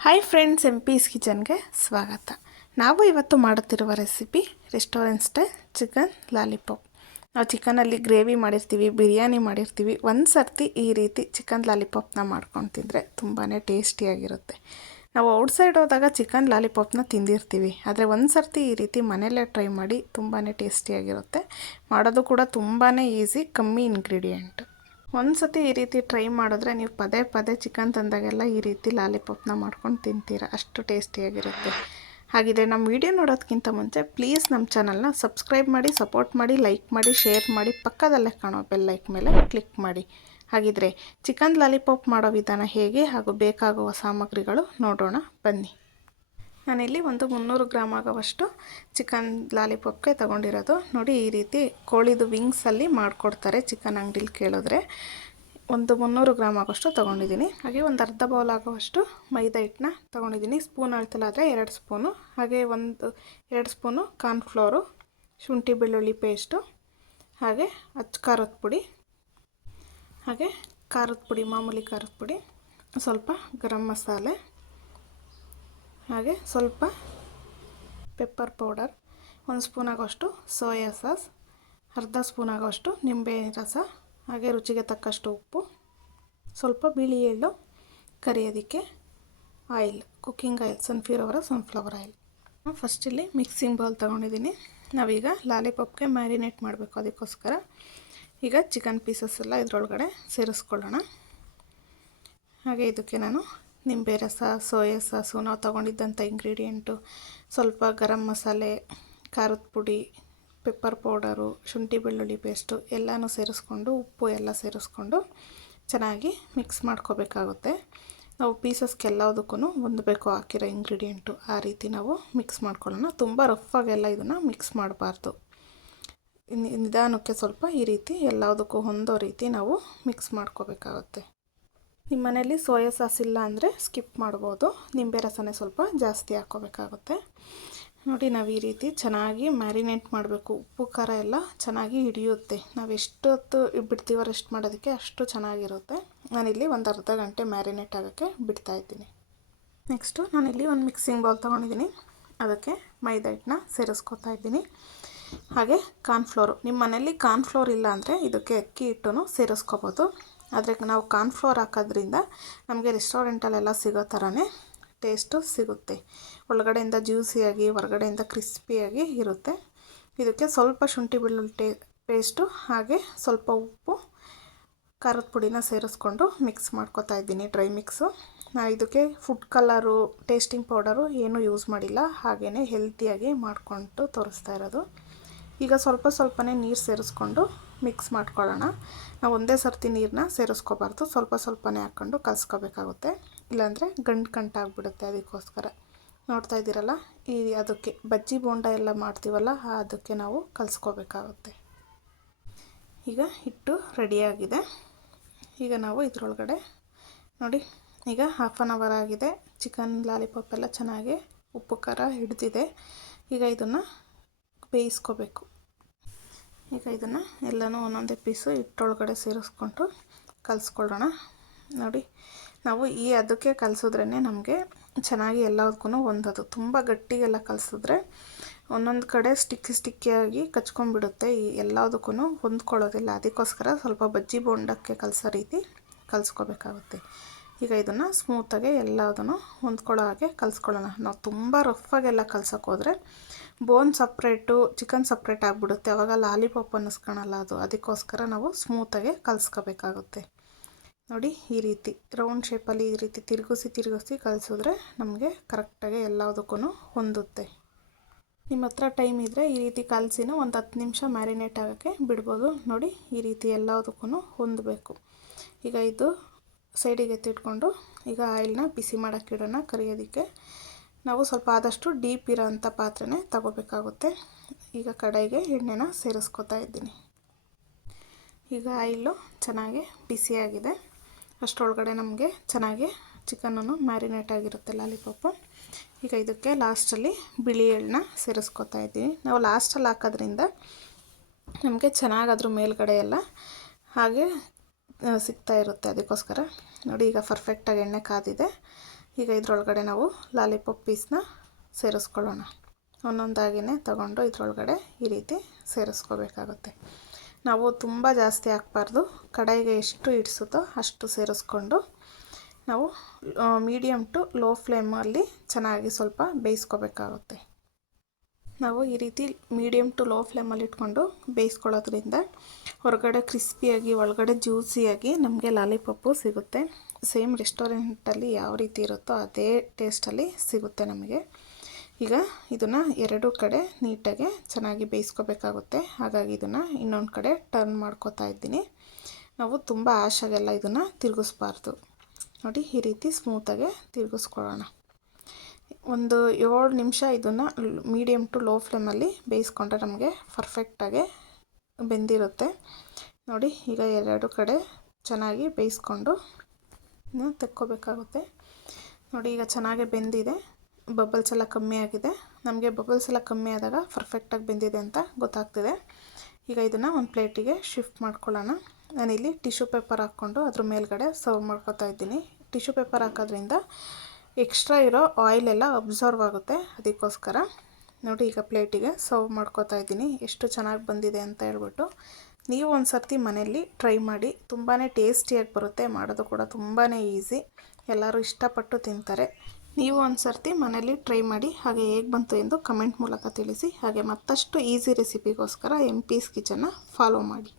Hi friends M peace ಕಿಚನ್ಗೆ ಸ್ವಾಗತ. ನಾವು ಇವತ್ತು ಮಾಡುತ್ತಿರುವ recipe restaurant style chicken lollipop ನಾವು ಚಿಕನಲ್ಲಿ ಗ್ರೇವಿ ಮಾಡಿರ್ತೀವಿ, ಬಿರಿಯಾನಿ ಮಾಡಿರ್ತೀವಿ, ಒಂದು ಸರ್ತಿ ಈ ರೀತಿ ಚಿಕನ್ ಲಾಲಿಪಾಪ್ನ ಮಾಡ್ಕೊಂಡು ತಿಂದರೆ ತುಂಬಾ ಟೇಸ್ಟಿಯಾಗಿರುತ್ತೆ ನಾವು ಔಟ್ಸೈಡ್ ಹೋದಾಗ ಚಿಕನ್ ಲಾಲಿಪಾಪ್ನ ತಿಂದಿರ್ತೀವಿ. ಆದರೆ ಒಂದು ಸರ್ತಿ ಈ ರೀತಿ ಮನೆಯಲ್ಲೇ ಟ್ರೈ ಮಾಡಿ ತುಂಬಾ ಟೇಸ್ಟಿಯಾಗಿರುತ್ತೆ ಮಾಡೋದು ಕೂಡ ತುಂಬಾ ಈಸಿ ಕಮ್ಮಿ ಇಂಗ್ರೀಡಿಯೆಂಟ್ ಒಂದು ಸತಿ ಈ ರೀತಿ ಟ್ರೈ ಮಾಡಿದ್ರೆ ನೀವು ಪದೇ ಪದೇ ಚಿಕನ್ ತಂದಾಗೆಲ್ಲ ಈ ರೀತಿ ಲಾಲಿಪಾಪ್ನ ಮಾಡ್ಕೊಂಡು ತಿಂತೀರ. ಅಷ್ಟು ಟೇಸ್ಟಿಯಾಗಿರುತ್ತೆ. ಹಾಗಿದ್ರೆ ನಮ್ಮ ವಿಡಿಯೋ ನೋಡೋದಕ್ಕಿಂತ ಮುಂಚೆ ಪ್ಲೀಸ್ ನಮ್ಮ ಚಾನಲ್ನ ಸಬ್ಸ್ಕ್ರೈಬ್ ಮಾಡಿ, ಸಪೋರ್ಟ್ ಮಾಡಿ, ಲೈಕ್ ಮಾಡಿ, ಶೇರ್ ಮಾಡಿ, ಪಕ್ಕದಲ್ಲೇ ಕಾಣೋ ಬೆಲ್ ಲೈಕ್ ಮೇಲೆ ಕ್ಲಿಕ್ ಮಾಡಿ. ಹಾಗಿದ್ರೆ ಚಿಕನ್ ಲಾಲಿಪಾಪ್ ಮಾಡೋ ವಿಧಾನ ಹೇಗೆ ಹಾಗೂ ಬೇಕಾಗುವ ಸಾಮಗ್ರಿಗಳು ನೋಡೋಣ. ಬನ್ನಿ. ನಾನಿಲ್ಲಿ ಒಂದು ಮುನ್ನೂರು ಗ್ರಾಮ್ ಆಗುವಷ್ಟು ಚಿಕನ್ ಲಾಲಿಪಾಪ್ಗೆ ತೊಗೊಂಡಿರೋದು. ನೋಡಿ, ಈ ರೀತಿ ಕೋಳಿದು ವಿಂಗ್ಸಲ್ಲಿ ಮಾಡಿಕೊಡ್ತಾರೆ ಚಿಕನ್ ಅಂಗಡಿಲಿ ಕೇಳಿದ್ರೆ. ಒಂದು ಮುನ್ನೂರು ಗ್ರಾಮ್ ಆಗೋಷ್ಟು ತೊಗೊಂಡಿದ್ದೀನಿ. ಹಾಗೆ ಒಂದು ಅರ್ಧ ಬೌಲ್ ಆಗುವಷ್ಟು ಮೈದಾ ಹಿಟ್ಟನ್ನ ತೊಗೊಂಡಿದ್ದೀನಿ. ಸ್ಪೂನ್ ಅಳ್ತಲಾದರೆ ಎರಡು ಸ್ಪೂನು, ಹಾಗೆ ಒಂದು, ಎರಡು ಸ್ಪೂನು ಕಾರ್ನ್ಫ್ಲೋರು ಶುಂಠಿ ಬೆಳ್ಳುಳ್ಳಿ ಪೇಸ್ಟು ಹಾಗೆ ಅಚ್ಚ ಖಾರದ ಪುಡಿ, ಹಾಗೆ ಖಾರದ ಪುಡಿ, ಮಾಮೂಲಿ ಖಾರದ ಪುಡಿ, ಸ್ವಲ್ಪ ಗರಂ ಮಸಾಲೆ ಹಾಗೆ ಸ್ವಲ್ಪ ಪೆಪ್ಪರ್ ಪೌಡರ್ ಒಂದು ಸ್ಪೂನ್ ಆಗೋಷ್ಟು ಸೋಯಾ ಸಾಸ್ ಅರ್ಧ ಸ್ಪೂನ್ ಆಗೋಷ್ಟು ನಿಂಬೆ ರಸ, ಹಾಗೆ ರುಚಿಗೆ ತಕ್ಕಷ್ಟು ಉಪ್ಪು, ಸ್ವಲ್ಪ ಬಿಳಿ ಎಳ್ಳು ಕರಿಯೋದಕ್ಕೆ oil cooking oil sunflower sunflower oil first ಇಲ್ಲಿ ಮಿಕ್ಸಿಂಗ್ ಬೌಲ್ ತೊಗೊಂಡಿದ್ದೀನಿ. ನಾವೀಗ ಲಾಲಿಪಾಪ್ಗೆ ಮ್ಯಾರಿನೇಟ್ ಮಾಡಬೇಕು ಅದಕ್ಕೋಸ್ಕರ. ಈಗ ಚಿಕನ್ ಪೀಸಸ್ ಎಲ್ಲ ಇದರೊಳಗಡೆ ಸೇರಿಸ್ಕೊಳ್ಳೋಣ. ಹಾಗೆ ಇದಕ್ಕೆ ನಾನು ನಿಂಬೆ ರಸ ಸೋಯಾ ಸಾಸು ನಾವು ತೊಗೊಂಡಿದ್ದಂಥ ಇಂಗ್ರೀಡಿಯೆಂಟು ಸ್ವಲ್ಪ ಗರಂ ಮಸಾಲೆ, ಖಾರದ ಪುಡಿ ಪೆಪ್ಪರ್ ಪೌಡರು ಶುಂಠಿ ಬೆಳ್ಳುಳ್ಳಿ ಪೇಸ್ಟು ಎಲ್ಲನೂ ಸೇರಿಸ್ಕೊಂಡು, ಉಪ್ಪು ಎಲ್ಲ ಸೇರಿಸ್ಕೊಂಡು ಚೆನ್ನಾಗಿ ಮಿಕ್ಸ್ ಮಾಡ್ಕೋಬೇಕಾಗುತ್ತೆ. ನಾವು ಪೀಸಸ್ಗೆಲ್ಲದಕ್ಕೂ ಹೊಂದಬೇಕು ಹಾಕಿರೋ ಇಂಗ್ರೀಡಿಯೆಂಟು ಆ ರೀತಿ ನಾವು ಮಿಕ್ಸ್ ಮಾಡ್ಕೊಳ್ಳೋಣ. ತುಂಬ ರಫಾಗೆಲ್ಲ ಇದನ್ನು ಮಿಕ್ಸ್ ಮಾಡಬಾರ್ದು. ನಿಧಾನಕ್ಕೆ ಸ್ವಲ್ಪ ಈ ರೀತಿ ಎಲ್ಲದಕ್ಕೂ ಹೊಂದೋ ರೀತಿ ನಾವು ಮಿಕ್ಸ್ ಮಾಡ್ಕೋಬೇಕಾಗುತ್ತೆ. ನಿಮ್ಮ ಮನೇಲಿ ಸೋಯಾ ಸಾಸ್ ಇಲ್ಲ ಅಂದರೆ ಸ್ಕಿಪ್ ಮಾಡ್ಬೋದು. ನಿಂಬೆ ರಸನೇ ಸ್ವಲ್ಪ ಜಾಸ್ತಿ ಹಾಕೋಬೇಕಾಗುತ್ತೆ ನೋಡಿ, ನಾವು ಈ ರೀತಿ ಚೆನ್ನಾಗಿ ಮ್ಯಾರಿನೇಟ್ ಮಾಡಬೇಕು. ಉಪ್ಪು, ಖಾರ ಎಲ್ಲ ಚೆನ್ನಾಗಿ ಹಿಡಿಯುತ್ತೆ. ನಾವು ಎಷ್ಟು ಹೊತ್ತು ಬಿಡ್ತೀವೋ ರೆಸ್ಟ್ ಮಾಡೋದಕ್ಕೆ ಅಷ್ಟು ಚೆನ್ನಾಗಿರುತ್ತೆ. ನಾನಿಲ್ಲಿ ಒಂದು ಅರ್ಧ ಗಂಟೆ ಮ್ಯಾರಿನೇಟ್ ಆಗೋಕ್ಕೆ ಬಿಡ್ತಾಯಿದ್ದೀನಿ ನೆಕ್ಸ್ಟು ನಾನಿಲ್ಲಿ ಒಂದು ಮಿಕ್ಸಿಂಗ್ ಬೌಲ್ ತೊಗೊಂಡಿದ್ದೀನಿ. ಅದಕ್ಕೆ ಮೈದಾ ಹಿಟ್ಟನ್ನ ಸೇರಿಸ್ಕೊತಾ ಇದ್ದೀನಿ. ಹಾಗೆ ಕಾರ್ನ್ಫ್ಲೋರು ನಿಮ್ಮ ಮನೇಲಿ ಕಾರ್ನ್ಫ್ಲೋರ್ ಇಲ್ಲ ಅಂದರೆ ಇದಕ್ಕೆ ಅಕ್ಕಿ ಹಿಟ್ಟು ಸೇರಿಸ್ಕೋಬೋದು. ಆದರೆ ನಾವು ಕಾರ್ನ್ಫ್ಲೋರ್ ಹಾಕೋದ್ರಿಂದ ನಮಗೆ ರೆಸ್ಟೋರೆಂಟಲ್ಲೆಲ್ಲ ಸಿಗೋ ಥರನೇ ಟೇಸ್ಟು ಸಿಗುತ್ತೆ. ಒಳಗಡೆಯಿಂದ ಜ್ಯೂಸಿಯಾಗಿ, ಹೊರಗಡೆಯಿಂದ ಕ್ರಿಸ್ಪಿಯಾಗಿ ಇರುತ್ತೆ. ಇದಕ್ಕೆ ಸ್ವಲ್ಪ ಶುಂಠಿ ಬೆಳ್ಳುಳ್ಳಿ ಟೇ, ಪೇಸ್ಟು ಹಾಗೆ ಸ್ವಲ್ಪ ಉಪ್ಪು, ಖಾರದ ಪುಡಿನ ಸೇರಿಸ್ಕೊಂಡು ಮಿಕ್ಸ್ ಮಾಡ್ಕೊತಾ ಇದ್ದೀನಿ ಡ್ರೈ ಮಿಕ್ಸು. ನಾನು ಇದಕ್ಕೆ ಫುಡ್ ಕಲರು, ಟೇಸ್ಟಿಂಗ್ ಪೌಡರು ಏನೂ ಯೂಸ್ ಮಾಡಿಲ್ಲ. ಹಾಗೆಯೇ ಹೆಲ್ತಿಯಾಗಿ ಮಾಡಿಕೊಂಡು ತೋರಿಸ್ತಾ ಇರೋದು. ಈಗ ಸ್ವಲ್ಪ ಸ್ವಲ್ಪನೇ ನೀರು ಸೇರಿಸ್ಕೊಂಡು ಮಿಕ್ಸ್ ಮಾಡ್ಕೊಳ್ಳೋಣ. ನಾವು ಒಂದೇ ಸರ್ತಿ ನೀರನ್ನ ಸೇರಿಸ್ಕೋಬಾರ್ದು. ಸ್ವಲ್ಪ ಸ್ವಲ್ಪನೇ ಹಾಕ್ಕೊಂಡು ಕಲಸ್ಕೋಬೇಕಾಗುತ್ತೆ. ಇಲ್ಲಾಂದರೆ ಗಂಟು ಕಂಟಾಗ್ಬಿಡುತ್ತೆ ಅದಕ್ಕೋಸ್ಕರ. ನೋಡ್ತಾ ಇದ್ದೀರಲ್ಲ? ಈ ಅದಕ್ಕೆ ಬಜ್ಜಿ ಬೋಂಡ ಎಲ್ಲ ಮಾಡ್ತೀವಲ್ಲ ಅದಕ್ಕೆ ನಾವು ಕಲಸ್ಕೋಬೇಕಾಗುತ್ತೆ. ಈಗ ಹಿಟ್ಟು ರೆಡಿಯಾಗಿದೆ ಈಗ ನಾವು ಇದರೊಳಗಡೆ ನೋಡಿ, ಈಗ ಹಾಫ್ ಆನ್ ಅವರ್ ಆಗಿದೆ. ಚಿಕನ್ ಲಾಲಿಪಾಪ್ ಎಲ್ಲ ಚೆನ್ನಾಗಿ ಉಪ್ಪು ಖಾರ ಹಿಡಿದಿದೆ. ಈಗ ಇದನ್ನು ಬೇಯಿಸ್ಕೋಬೇಕು. ಈಗ ಇದನ್ನು ಎಲ್ಲನೂ ಒಂದೊಂದೇ ಪೀಸು ಹಿಟ್ಟೊಳಗಡೆ ಸೇರಿಸ್ಕೊಂಡು ಕಲಿಸ್ಕೊಳ್ಳೋಣ. ನೋಡಿ, ನಾವು ಈ ಅದಕ್ಕೆ ಕಲಿಸಿದ್ರೇ ನಮಗೆ ಚೆನ್ನಾಗಿ ಎಲ್ಲದಕ್ಕೂ ಒಂದದು. ತುಂಬ ಗಟ್ಟಿಗೆಲ್ಲ ಕಲಿಸಿದ್ರೆ ಒಂದೊಂದು ಕಡೆ ಸ್ಟಿಕ್ಕಿ ಸ್ಟಿಕ್ಕಿಯಾಗಿ ಕಚ್ಕೊಂಡ್ಬಿಡುತ್ತೆ. ಈ ಎಲ್ಲದಕ್ಕೂ ಹೊಂದ್ಕೊಳ್ಳೋದಿಲ್ಲ. ಅದಕ್ಕೋಸ್ಕರ ಸ್ವಲ್ಪ ಬಜ್ಜಿ ಬೋಂಡಕ್ಕೆ ಕಲಸೋ ರೀತಿ ಕಲಿಸ್ಕೋಬೇಕಾಗುತ್ತೆ. ಈಗ ಇದನ್ನು ಸ್ಮೂತಾಗಿ ಎಲ್ಲದನ್ನು ಹೊಂದ್ಕೊಳ್ಳೋ ಹಾಗೆ ಕಲಿಸ್ಕೊಳ್ಳೋಣ. ನಾವು ತುಂಬ ರಫಾಗೆಲ್ಲ ಕಲ್ಸೋಕ್ಕೋದ್ರೆ ಬೋನ್ ಸಪ್ರೇಟು ಚಿಕನ್ ಸಪ್ರೇಟ್ ಆಗಿಬಿಡುತ್ತೆ. ಅವಾಗ ಲಾಲಿಪಾಪ್ ಅನ್ನಿಸ್ಕೊಳಲ್ಲ ಅದು. ಅದಕ್ಕೋಸ್ಕರ ನಾವು ಸ್ಮೂತಾಗೆ ಕಲಿಸ್ಕೋಬೇಕಾಗುತ್ತೆ. ನೋಡಿ, ಈ ರೀತಿ ರೌಂಡ್ ಶೇಪಲ್ಲಿ ಈ ರೀತಿ ತಿರುಗಿಸಿ ತಿರುಗಿಸಿ ಕಲಿಸಿದ್ರೆ ನಮಗೆ ಕರೆಕ್ಟಾಗಿ ಎಲ್ಲದಕ್ಕೂ ಹೊಂದುತ್ತೆ. ನಿಮ್ಮ ಹತ್ರ ಟೈಮ್ ಇದ್ದರೆ ಈ ರೀತಿ ಕಲಸಿನ ಒಂದು ಹತ್ತು ನಿಮಿಷ ಮ್ಯಾರಿನೇಟ್ ಆಗೋಕ್ಕೆ ಬಿಡ್ಬೋದು. ನೋಡಿ, ಈ ರೀತಿ ಎಲ್ಲದಕ್ಕೂ ಹೊಂದಬೇಕು. ಈಗ ಇದು ಸೈಡಿಗೆ ಎತ್ತಿಟ್ಕೊಂಡು ಈಗ ಆಯಿಲ್ನ ಬಿಸಿ ಮಾಡೋಕ್ಕಿಡೋಣ ಕರಿಯೋದಕ್ಕೆ ನಾವು ಸ್ವಲ್ಪ ಆದಷ್ಟು ಡೀಪ್ ಇರೋಂಥ ಪಾತ್ರೆನೇ ತಗೋಬೇಕಾಗುತ್ತೆ. ಈಗ ಕಡೆಗೆ ಎಣ್ಣೆನ ಸೇರಿಸ್ಕೊತಾ ಇದ್ದೀನಿ. ಈಗ ಆಯಿಲು ಚೆನ್ನಾಗಿ ಬಿಸಿಯಾಗಿದೆ ಅಷ್ಟರೊಳಗಡೆ ನಮಗೆ ಚೆನ್ನಾಗಿ ಚಿಕನನ್ನು ಮ್ಯಾರಿನೇಟ್ ಆಗಿರುತ್ತೆ ಲಾಲಿಪಾಪು. ಈಗ ಇದಕ್ಕೆ ಲಾಸ್ಟಲ್ಲಿ ಬಿಳಿ ಎಳ್ಳನ್ನ ಸೇರಿಸ್ಕೊತಾ ಇದ್ದೀನಿ. ನಾವು ಲಾಸ್ಟಲ್ಲಿ ಹಾಕೋದ್ರಿಂದ ನಮಗೆ ಚೆನ್ನಾಗಿ ಅದ್ರ ಮೇಲ್ಗಡೆ ಎಲ್ಲ ಹಾಗೆ ಸಿಗ್ತಾ ಇರುತ್ತೆ ಅದಕ್ಕೋಸ್ಕರ. ನೋಡಿ ಈಗ ಪರ್ಫೆಕ್ಟಾಗಿ ಎಣ್ಣೆ ಕಾದಿದೆ. ಈಗ ಇದರೊಳಗಡೆ ನಾವು ಲಾಲಿಪಾಪ್ ಪೀಸ್ನ ಸೇರಿಸ್ಕೊಳ್ಳೋಣ. ಒಂದೊಂದಾಗಿಯೇ ತಗೊಂಡು ಇದರೊಳಗಡೆ ಈ ರೀತಿ ಸೇರಿಸ್ಕೋಬೇಕಾಗುತ್ತೆ. ನಾವು ತುಂಬ ಜಾಸ್ತಿ ಹಾಕ್ಬಾರ್ದು. ಕಡಾಯಿಗೆ ಎಷ್ಟು ಇಡಿಸುತ್ತೋ ಅಷ್ಟು ಸೇರಿಸ್ಕೊಂಡು ನಾವು ಮೀಡಿಯಮ್ ಟು ಲೋ ಫ್ಲೇಮಲ್ಲಿ ಚೆನ್ನಾಗಿ ಸ್ವಲ್ಪ ಬೇಯಿಸ್ಕೋಬೇಕಾಗುತ್ತೆ. ನಾವು ಈ ರೀತಿ ಮೀಡಿಯಮ್ ಟು ಲೋ ಫ್ಲೇಮಲ್ಲಿ ಇಟ್ಕೊಂಡು ಬೇಯಿಸ್ಕೊಳ್ಳೋದ್ರಿಂದ ಹೊರಗಡೆ ಕ್ರಿಸ್ಪಿಯಾಗಿ ಒಳಗಡೆ ಜ್ಯೂಸಿಯಾಗಿ ನಮಗೆ ಲಾಲಿಪಾಪು ಸಿಗುತ್ತೆ. ಸೇಮ್ ರೆಸ್ಟೋರೆಂಟಲ್ಲಿ ಯಾವ ರೀತಿ ಇರುತ್ತೋ ಅದೇ ಟೇಸ್ಟಲ್ಲಿ ಸಿಗುತ್ತೆ ನಮಗೆ. ಈಗ ಇದನ್ನು ಎರಡು ಕಡೆ ನೀಟಾಗಿ ಚೆನ್ನಾಗಿ ಬೇಯಿಸ್ಕೋಬೇಕಾಗುತ್ತೆ. ಹಾಗಾಗಿ ಇದನ್ನು ಇನ್ನೊಂದು ಕಡೆ ಟರ್ನ್ ಮಾಡ್ಕೋತಾ ಇದ್ದೀನಿ. ನಾವು ತುಂಬ ಆಶಾಗೆಲ್ಲ ಇದನ್ನು ತಿರುಗಿಸ್ಬಾರ್ದು. ನೋಡಿ, ಈ ರೀತಿ ಸ್ಮೂತಾಗೆ ತಿರುಗಿಸ್ಕೊಳ್ಳೋಣ. ಒಂದು ಏಳು ನಿಮಿಷ ಇದನ್ನು ಮೀಡಿಯಮ್ ಟು ಲೋ ಫ್ಲೇಮಲ್ಲಿ ಬೇಯಿಸ್ಕೊಂಡ್ರೆ ನಮಗೆ ಪರ್ಫೆಕ್ಟಾಗಿ ಬೆಂದಿರುತ್ತೆ. ನೋಡಿ, ಈಗ ಎರಡು ಕಡೆ ಚೆನ್ನಾಗಿ ಬೇಯಿಸ್ಕೊಂಡು ತೆಕ್ಕೋಬೇಕಾಗುತ್ತೆ. ನೋಡಿ, ಈಗ ಚೆನ್ನಾಗಿ ಬೆಂದಿದೆ. ಬಬಲ್ಸ್ ಎಲ್ಲ ಕಮ್ಮಿ ಆಗಿದೆ. ನಮಗೆ ಬಬಲ್ಸ್ ಎಲ್ಲ ಕಮ್ಮಿ ಆದಾಗ ಪರ್ಫೆಕ್ಟಾಗಿ ಬೆಂದಿದೆ ಅಂತ ಗೊತ್ತಾಗ್ತಿದೆ. ಈಗ ಇದನ್ನು ಒಂದು ಪ್ಲೇಟಿಗೆ ಶಿಫ್ಟ್ ಮಾಡ್ಕೊಳ್ಳೋಣ. ನಾನಿಲ್ಲಿ ಟಿಶ್ಯೂ ಪೇಪರ್ ಹಾಕ್ಕೊಂಡು ಅದ್ರ ಮೇಲ್ಗಡೆ ಸರ್ವ್ ಮಾಡ್ಕೊತಾ ಇದ್ದೀನಿ. ಟಿಶ್ಯೂ ಪೇಪರ್ ಹಾಕೋದ್ರಿಂದ ಎಕ್ಸ್ಟ್ರಾ ಇರೋ ಆಯಿಲ್ ಎಲ್ಲ ಅಬ್ಸರ್ವ್ ಆಗುತ್ತೆ. ಅದಕ್ಕೋಸ್ಕರ ನೋಡಿ, ಈಗ ಪ್ಲೇಟಿಗೆ ಸರ್ವ್ ಮಾಡ್ಕೊತಾ ಇದ್ದೀನಿ. ಎಷ್ಟು ಚೆನ್ನಾಗಿ ಬಂದಿದೆ ಅಂತ ಹೇಳ್ಬಿಟ್ಟು. ನೀವು ಒಂದು ಸರ್ತಿ ಮನೆಯಲ್ಲಿ ಟ್ರೈ ಮಾಡಿ ತುಂಬಾ ಟೇಸ್ಟಿಯಾಗಿ ಬರುತ್ತೆ, ಮಾಡೋದು ಕೂಡ ತುಂಬಾ ಈಸಿ. ಎಲ್ಲರೂ ಇಷ್ಟಪಟ್ಟು ತಿಂತಾರೆ. ನೀವು ಒಂದು ಸರ್ತಿ ಮನೆಯಲ್ಲಿ ಟ್ರೈ ಮಾಡಿ ಹಾಗೆ ಹೇಗೆ ಬಂತು ಎಂದು ಕಮೆಂಟ್ ಮೂಲಕ ತಿಳಿಸಿ. ಹಾಗೆ ಮತ್ತಷ್ಟು ಈಸಿ ರೆಸಿಪಿಗೋಸ್ಕರ ಎಂ ಪೀಸ್ ಕಿಚನ್ನ ಫಾಲೋ ಮಾಡಿ.